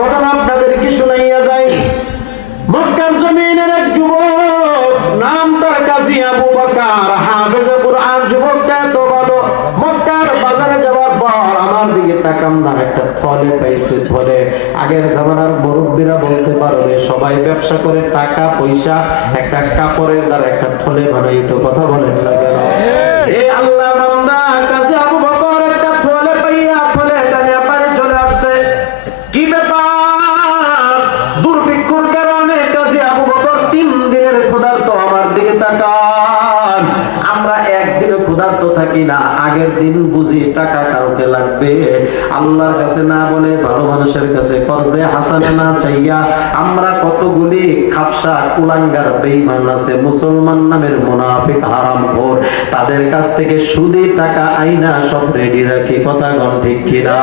ঘটনা আপনাদেরকে শুনাইয়া যাই। মক্কার জমিনের এক যুবক, নাম তার কাজী আবু বকর, হাফেজে কুরআন। যুবকটা এত ভালো, মক্কার বাজারে যাওয়ার পর আমার দিকে তাকান্নার একটা থলে পাইছে। থলে আগের জামানার মুরব্বীরা বলতে পারবে, সবাই ব্যবসা করে টাকা পয়সা একটা কাপড়ের দ্বারা একটা থলে বানাইতো। কথা বলেন না কেন? এই আল্লাহ বান্দা কাজী আবু বকর একটা থলে পাইয়া থলে এটা নিয়ে বাড়ি চলে আসছে। কি ব্যাপার? দুর্ভিক্ষর কারণে কাজী আবু বকর 3 দিনের ক্ষুধার্ত। আমার দিকে তাকান, আমরা একদিনও ক্ষুধার্ত থাকি না। আগের দিন বুঝি টাকা কাউকে লাগবে, আল্লাহর কাছে না বলে ভালো মানুষের কাছে কর্জে হাসানা না চাইয়া আমরা কতগুলি খাপসা কুলাঙ্গার বেঈমান আছে, মুসলমান নামের মুনাফিক হারামখোর, তাদের কাছ থেকে সুদে টাকা আইনা সব রেডি রাখি। কথা কোন ঠিক কিনা?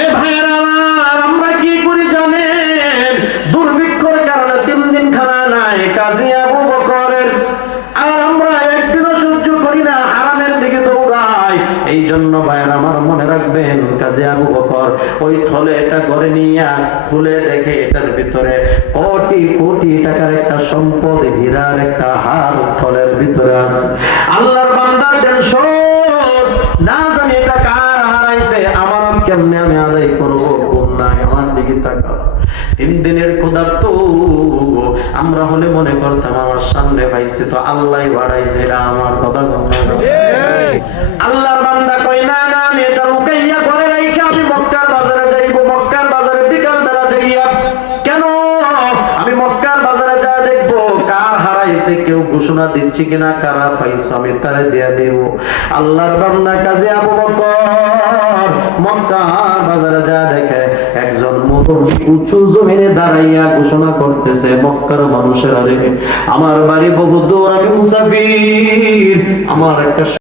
এ ভাইরা আমার, আমরা কি করি জানেন? দুর্ভিক্ষর কারণে 3 দিন খানা নাই কাজী আবু বকরের, আর আমরা একদিনও সহ্য করি না, হারামের দিকে দৌড়াই। এই জন্য ভাইরা আমার মনে রাখবেন, কাজী আবু বকর ওই থলে এটা করে নিয়ে খুলে দেখে এটার ভিতরে কোটি কোটি টাকার একটা সম্পদ, হীরার একটা হার থলের ভিতরে আছে। আল্লাহর বান্দা টেনশন, না জানি এটা কার হারাইছে, আমার কেমনে আমি আদায় করবো? কোন নাই, আমার দিকে তাকাও। 3 দিনের ক্ষুধার্ত আমরা হলে মনে করতাম আমার সামনে পাইছে তো আল্লাহই বাড়াইছে, এটা আমার কথা বলতে। আল্লাহর বান্দা কই না না, আমি এটা লুকাইয়া ঘরে রাইখা আমি মক্কার বাজারে যাইবো। মক্কার বাজারে বিকাল বেলা যাইয়া, কেন আমি মক্কার বাজারে যা দেখবো কার হারাইছে, কেউ ঘোষণা দিচ্ছি কিনা, কারা পাইছে আমি তারে দিয়া দেব। আল্লাহর বান্দা কাজী আবু বকর মক্কার বাজারে যা দেখে একজন মুরব্বি উঁচু জমিনে দাঁড়াইয়া ঘোষণা করতেছে, মক্কার মানুষেরা রে, আমার বাড়ি বহু দূর, আমি মুসাফির, আমার একটা